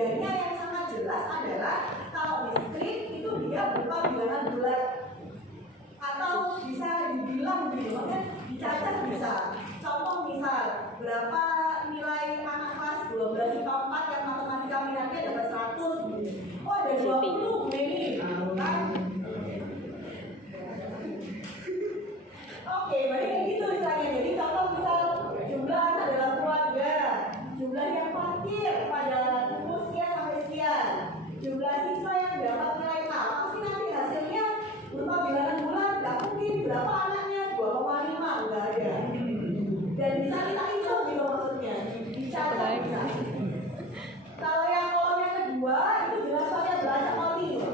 bedanya yang sangat jelas adalah kalau diskrit itu dia berupa bilangan bulat atau bisa dibilang gitu, maksudnya dicacah bisa. Contoh misal, berapa nilai anak kelas 12 IPA 4 yang matematika minatnya dapat 100 gitu. Oh ada 20 nih, kan? Oke, berarti kayak gitu misalnya. Jadi contoh misal jumlah anak dalam keluarga, jumlah yang parkir pada pukul sekian sampai sekian, jumlah siswa yang dapat nilai A, pasti nanti hasilnya berupa bilangan bulat. Nggak mungkin berapa anaknya 2,5, nggak ada. Dan bisa kita hitung gitu maksudnya, dicatat bisa. Kalau yang kolom yang kedua itu jelas soalnya belajar kontinu.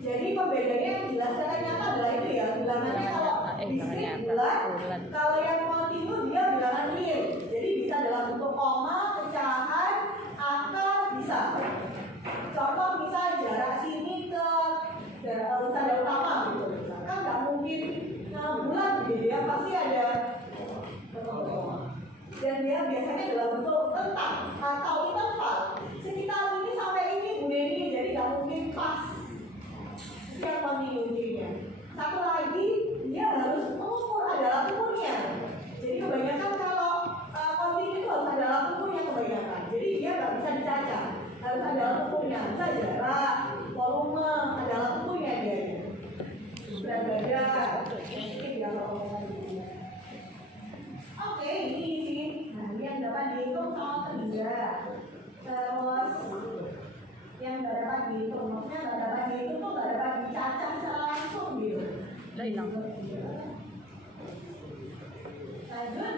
Jadi pembedanya yang jelas secara nyata adalah itu ya, bilangannya kalau diskrit bulat, kalau yang kontinu dia bilangan nil. Jadi bisa dalam bentuk koma, pecahan, angka bisa. Contoh misal jarak sini ke tanda utama gitu, kan nggak mungkin bulat gitu ya, pasti ada. Dan dia biasanya dalam bentuk tentang atau interval sekitar ini sampai ini Bu Neni, jadi nggak mungkin pas yang kontinu jadinya. Satu lagi dia harus mengukur, ada alat ukurnya. Jadi kebanyakan kalau kontinu itu harus ada alat ukurnya kebanyakan. Jadi dia nggak bisa dicacah, harus ada alat ukurnya. Bisa jarak, volume, ada alat ukurnya dia. Berat badan, oke, ini sih. Nah, ini yang dapat dihitung soal kerja. Terus yang nggak dapat dihitung, maksudnya nggak dapat dihitung tuh nggak dapat dicacah secara langsung gitu. Lanjut.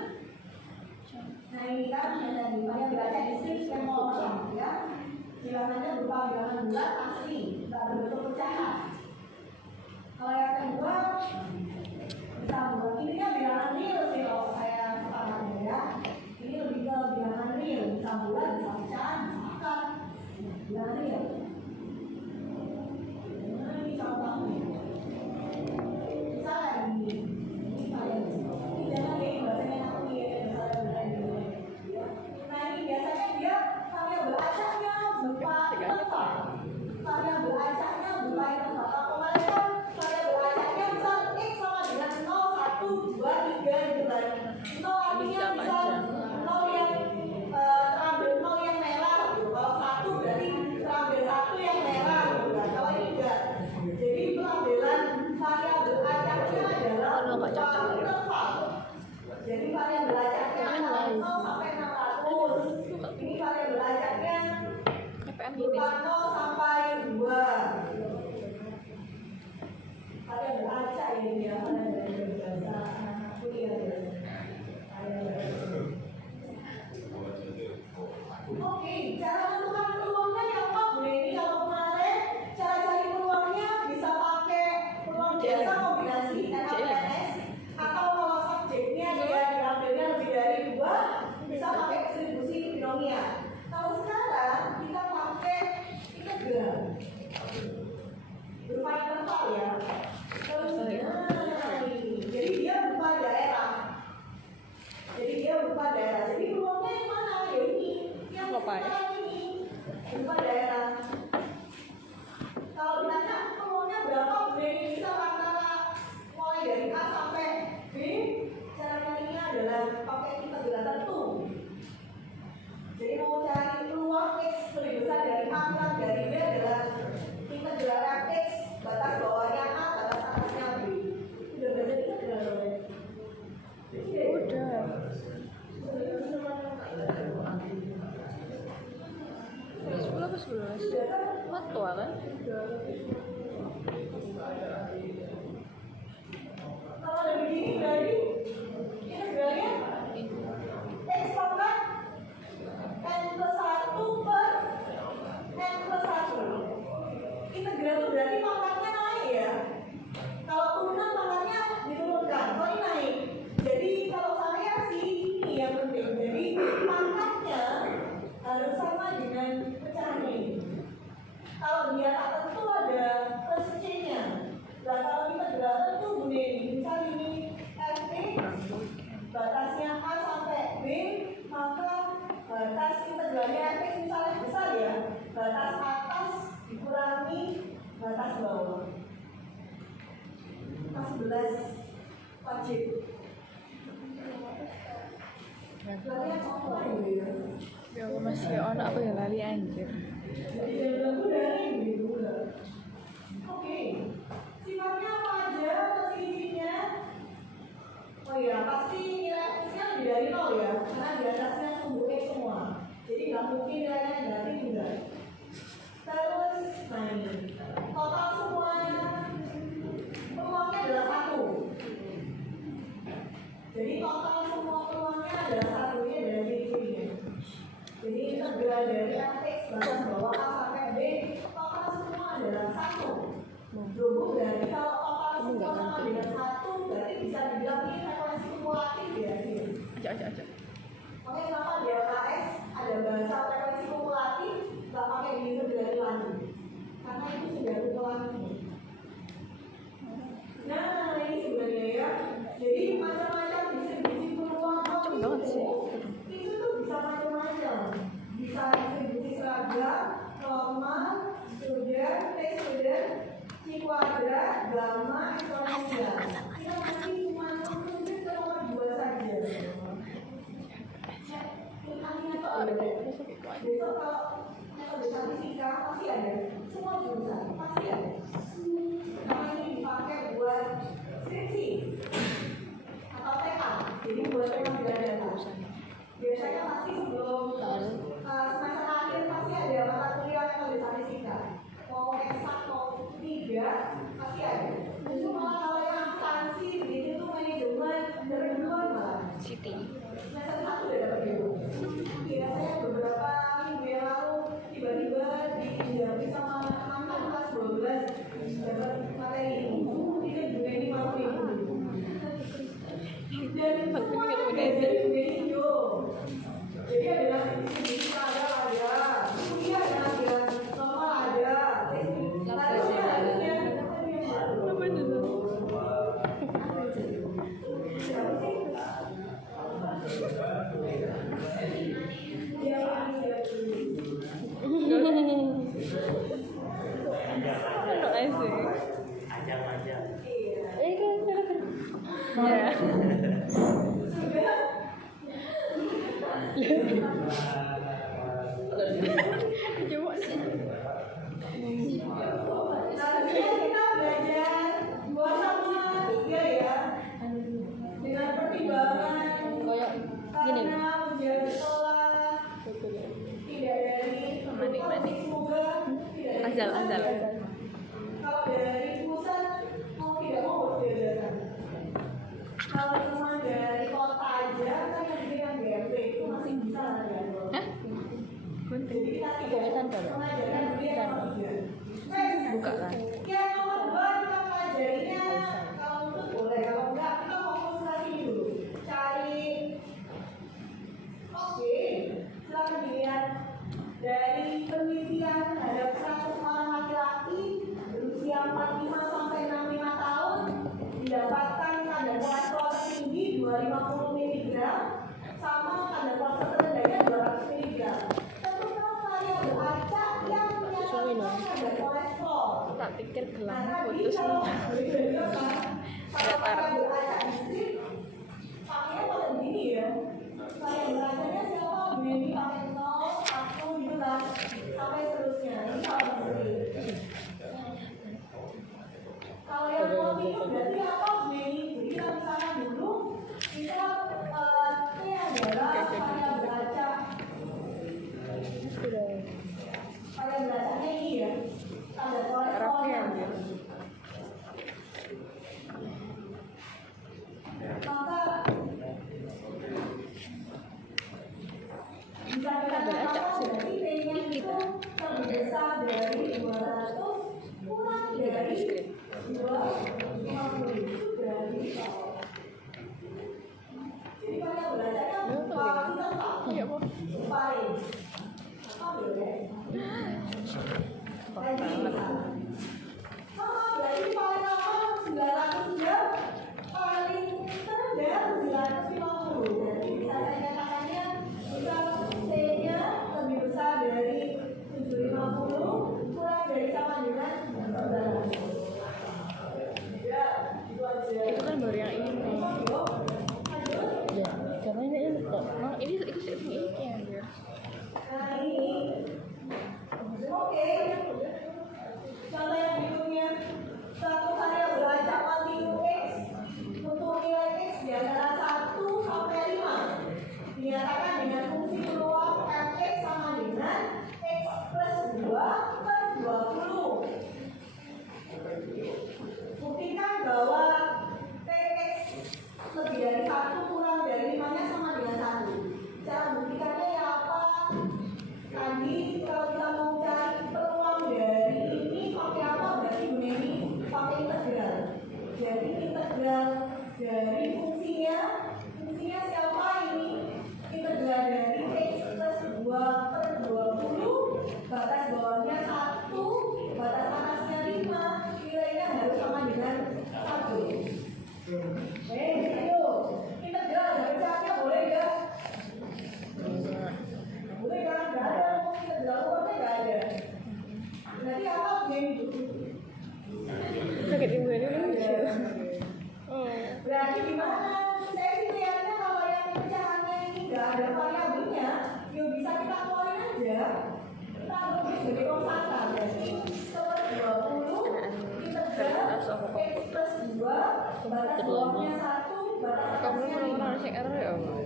Nah ini kan yang tadi saya baca di script skema ya. Bilangannya berupa bilangan bulat asli, nggak berbentuk pecahan. Kalau yang kedua bisa buat ini kan bilangan real sih kalau saya sepakat ya. Ini lebih ke bilangan real, bisa bulat, bisa pecahan, bisa akar. Bilangan real. Nah ini contohnya. Misalnya ini jangan kayak bahasanya aku ya. Nah ini biasanya dia variabel acaknya berupa interval. Variabel acaknya berupa interval. Kalau kemarin kan variabel acaknya misal x sama dengan 0, 1, 2, 3 gitu kan. 0 artinya misal 0 yang terambil 0 yang merah gitu. Kalau 1 berarti terambil 1 yang merah gitu kan. Kalau ini enggak. Jadi pengambilan variabel acaknya adalah berupa interval. Jadi variabel acaknya adalah 0 sampai 600. Ini variabel acaknya berupa 0 sampai 2. Variabel acak ini ya, variabel bahasa aku ya. Oke, cara menentukan peluangnya gampang Bu Neni. Kalau kemarin cara cari peluangnya bisa pakai peluang biasa kombinasi NaPNS, atau kalau subjeknya dia diambilnya lebih dari 2 bisa pakai distribusi binomial. Kalau sekarang kita pakai integral berupa interval ya. Terus jadi dia berupa daerah. Jadi peluangnya yang mana? Ya ini yang sekarang ini berupa daerah. Kalau ditanya peluangnya berapa, Bu Neni bisa antara mulai dari A sampai B. Cara nyarinya adalah pakai integral tertentu. Jadi mau cari peluang X lebih besar dari A kurang dari B adalah integral X, batas bawahnya A, batas atasnya B. Udah belajar integral ya? Udah. Sepuluh apa 11? Matua kan? Kalau ada begini berarti integralnya X pangkat N plus 1 per N plus 1. Integral itu berarti pangkatnya naik ya. Kalau turunan pangkatnya diturunkan. Kalau ini naik. Jadi kalau saya sih ini yang penting. Jadi pangkatnya harus sama dengan pecahannya ini. Kalau dia tak tentu ada plus C-nya. Nah kalau integral tentu Bu Neni, misal ini Fx batasnya A sampai B, maka batas integralnya Fx misalnya besar ya. batas atas dikurangi batas bawah. Kelas 11 wajib. Latihan apa ya? Ya masih ono apa ya lali anjir. Oke, sifatnya apa aja atau isinya? Oh ya, pasti nilai X-nya lebih dari 0 ya, karena di atasnya sumbu X semua. Jadi nggak mungkin nilainya negatif juga. Terus, nah ini, total semuanya peluangnya adalah 1. Jadi total semua peluangnya adalah 1, ini adalah ciri-cirinya. Jadi integral dari fx batas bawah A sampai B, total semua adalah 1. Berhubung dari kalau total semua sama dengan 1, berarti bisa dibilang ini frekuensi kumulatif ya. Acak. Makanya kenapa di LKS ada bahasa frekuensi kumulatif, nggak pakai diintegrasi lagi. Karena itu sudah kumulatif. Nah, ini sebenarnya ya. Jadi macam-macam distribusi peluang itu tuh bisa macam-macam. Bisa distribusi seragam, normal, student, T-student, C kuadrat, gamma, eksponensial. Kita masih cuma mungkin ke nomor 2 saja. Besok kalau metode statistika pasti ada. Semua jurusan pasti ada. Karena ini dipakai buat skripsi atau TK. Jadi buat yang tidak ada. Biasanya pasti sebelum semester akhir pasti ada mata kuliah metode statistika. Mau eksak mau tidak pasti ada. Itu malah kalau yang akuntansi begitu tuh manajemen berdua malah. Siti. Semester 1 udah dapat itu. Biasanya beberapa minggu yang lalu tiba-tiba dijawab sama mantan kelas 12 dapat materi itu juga ini malu itu. Dan semua dari video. Jadi ada distribusi ada, kuliah ada, normal ada. Harusnya Apa itu? Ono asik. Ajar-ajar. Ya. Coba sih. Seharusnya kita belajar 2 sama 3 ya. Dengan pertimbangan Kayak gini. karena ujian sekolah tidak dari Manik-manik. semoga tidak dari Azal. kalau dari pusat mau tidak mau harus diajarkan. Kalau cuma dari kota aja kan yang GMP itu masih bisa lah ya. Hah? Jadi kita Kebanyakan tidak berapa? mengajarkan dia yang ujian. Buka kan. Yang nomor 2 kita pelajarinya kalau untuk boleh, kalau enggak kita fokus lagi dulu. Cari. Oke, silakan dilihat dari penelitian terhadap 100 orang laki-laki berusia 45 sampai 65 tahun didapatkan kadar kolesterol tertinggi 250 mg sama kadar kolesterol terendahnya 200 mg. Tentukan variabel acak yang menyebabkan kadar kolesterol. Tak pikir gelang Nah, tadi putus kalau nih. kalau variabel acak distrik pakainya pada begini ya. Variabel acaknya siapa? Begini pakai 0, 1 gitu kan sampai seterusnya. Ini kalau distrik. Kalau yang kontinu berarti apa? Begini. Jadi kita misalkan dulu kita T adalah variabel acak. Variabel acaknya ini ya. Kadar kolesterolnya. Maka bisa kita katakan berarti T-nya itu lebih besar dari 200 kurang dari 250 itu berarti jadi pada belajarnya kalau kita Iya, Bu. paling apa boleh berarti paling lama 900 jam paling terendah 950. Berarti bisa saya katakannya bisa T-nya lebih besar dari 750 fungsi peluang fx sama dengan x plus 2 per 20. Buktikan bahwa px lebih dari 1 kurang dari 5-nya sama dengan 1. Cara buktikannya ya apa? Tadi kalau kita mau cari peluang dari ini pakai apa? Berarti Bu Neni pakai integral. Jadi integral dari fungsinya siapa ini? Integral dari x plus 2 per 20, batas bawahnya 1, batas atasnya 5, nilainya harus sama dengan 1. Ayo, integral dari caranya boleh ya? Boleh kan? Nggak ada, integral umurnya nggak ada. Berarti apa begini? Sakit ibu ini lucu. Berarti gimana? Saya sih lihatnya kalau yang pecahannya ini nggak ada variabelnya, yuk bisa kita keluarin aja. Kita anggap ini sebagai konstan. Berarti 1/20 integral x plus 2, batas bawahnya 1, batas Kamu atasnya kalau 5. harus cek error ya Allah.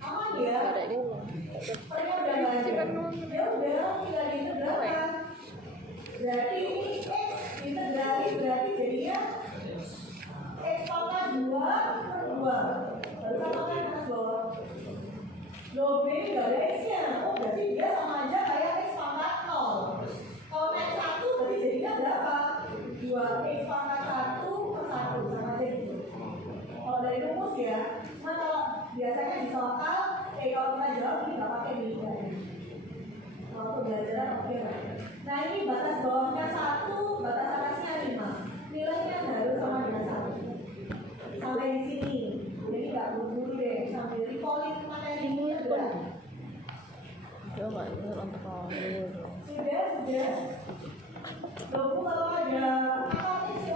Aman ya? Ada ini. Pokoknya udah nggak ada. Ya udah, tinggal diintegralkan. Berarti ini x integrali berarti jadinya x pangkat 2 per 2. Lalu samakan atas bawah. Loh, B ini nggak ada x-nya. Oh, berarti dia sama aja kayak x pangkat 0. Kalau naik 1 berarti jadinya berapa? 2x pangkat 1 per 1. Sama aja gitu. Kalau dari rumus ya. Cuma kalau biasanya di soal, kalau kita jawab ini nggak pakai nilai. Kalau pembelajaran oke lah. Nah ini batas bawahnya 1, batas atasnya 5. Nilainya harus sama dengan 1. Sampai di sini. Jadi nggak buru-buru deh. Sambil recalling materi ini sudah. Coba untuk kamu. Sudah. Lalu kalau ada apa sih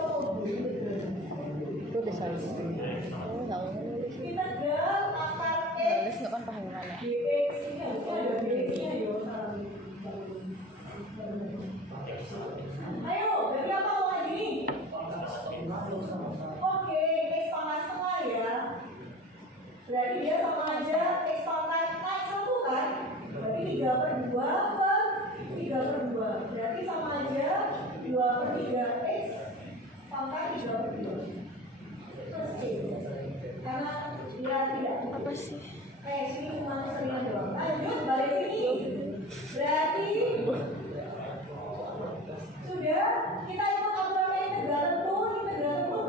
Itu bisa. Oh, tahu nulis. integral akar Nulis x nggak kan paham gimana? dx ini harusnya ada dx-nya ya. Ayo, berarti apa kalau kayak gini? Oke, x pangkat setengah ya. Berarti dia sama aja x pangkat naik 1 kan? Berarti 3/2 per 3/2. Berarti sama aja 2/3 x pangkat 3/2. Terus c. Karena dia tidak. Apa sih? Sini cuma seringan doang. Lanjut, balik sini. Berarti sudah, kita ikut aturan integral tentu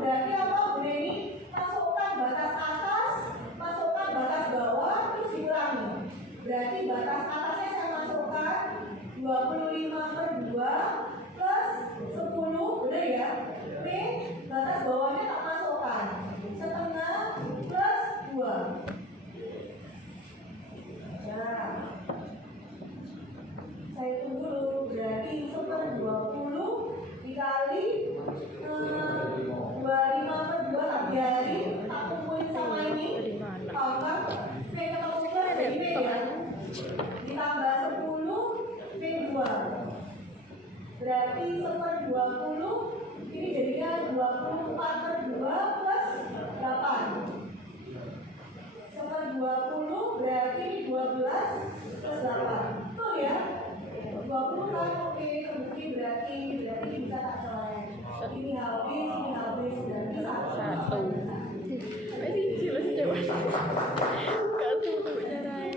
berarti apa? Udah ini masukkan batas atas, masukkan batas bawah, terus dikurangi. Berarti batas atasnya saya masukkan 25/2 plus 10, benar ya? B, batas bawahnya tak masukkan, setengah plus 2. Nah, saya hitung dulu, berarti 1/20 dikali 25/2 tak biarin, tak kumpulin sama ini. Tambah P ketemu plus jadi P ya. Ditambah 10 P2. Berarti 1/20 ini jadinya 24/2 plus 8. 1/20 berarti 12 plus 8. Betul ya? 20 kan oke, terbukti berarti bisa tak salah. Ini habis berarti 1. Masih coba. Kasih untuk bicara.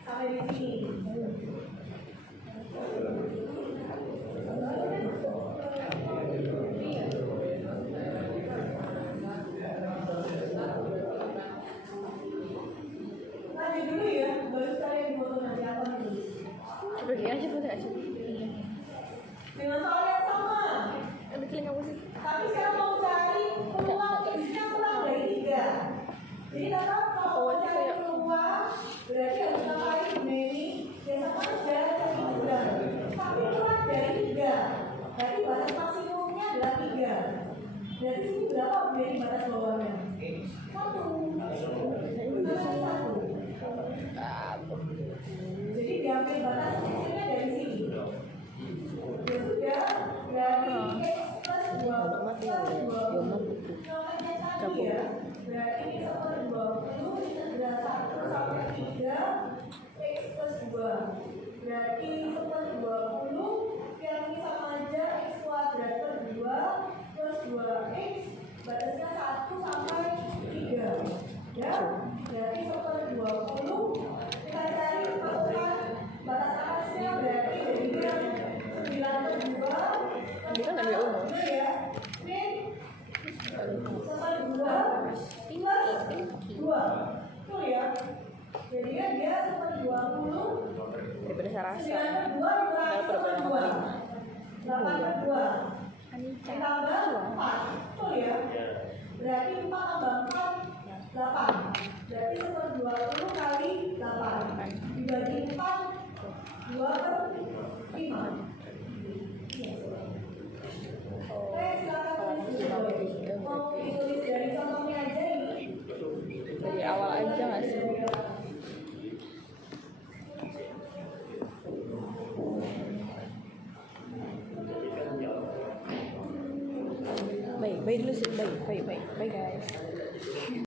Sampai di sini. Lanjut batasnya 1 sampai 3. Ya, berarti 1/20 kita cari masukkan batas atasnya berarti jadinya 9/2. Ini kan lebih umum. Ya, ini 1/2 plus 2. Betul ya? Jadinya dia 1/20. Daripada saya rasa. 9/2 dikurangi 1/2. 8/2. Ditambah 4. Betul ya? Berarti 4 tambah 4 8. Berarti 1/20 kali 8 dibagi 4 2/5. Oke, silakan tulis dulu. Mau ditulis dari contohnya aja ini. Dari awal aja nggak sih? Baik dulu sih, baik guys.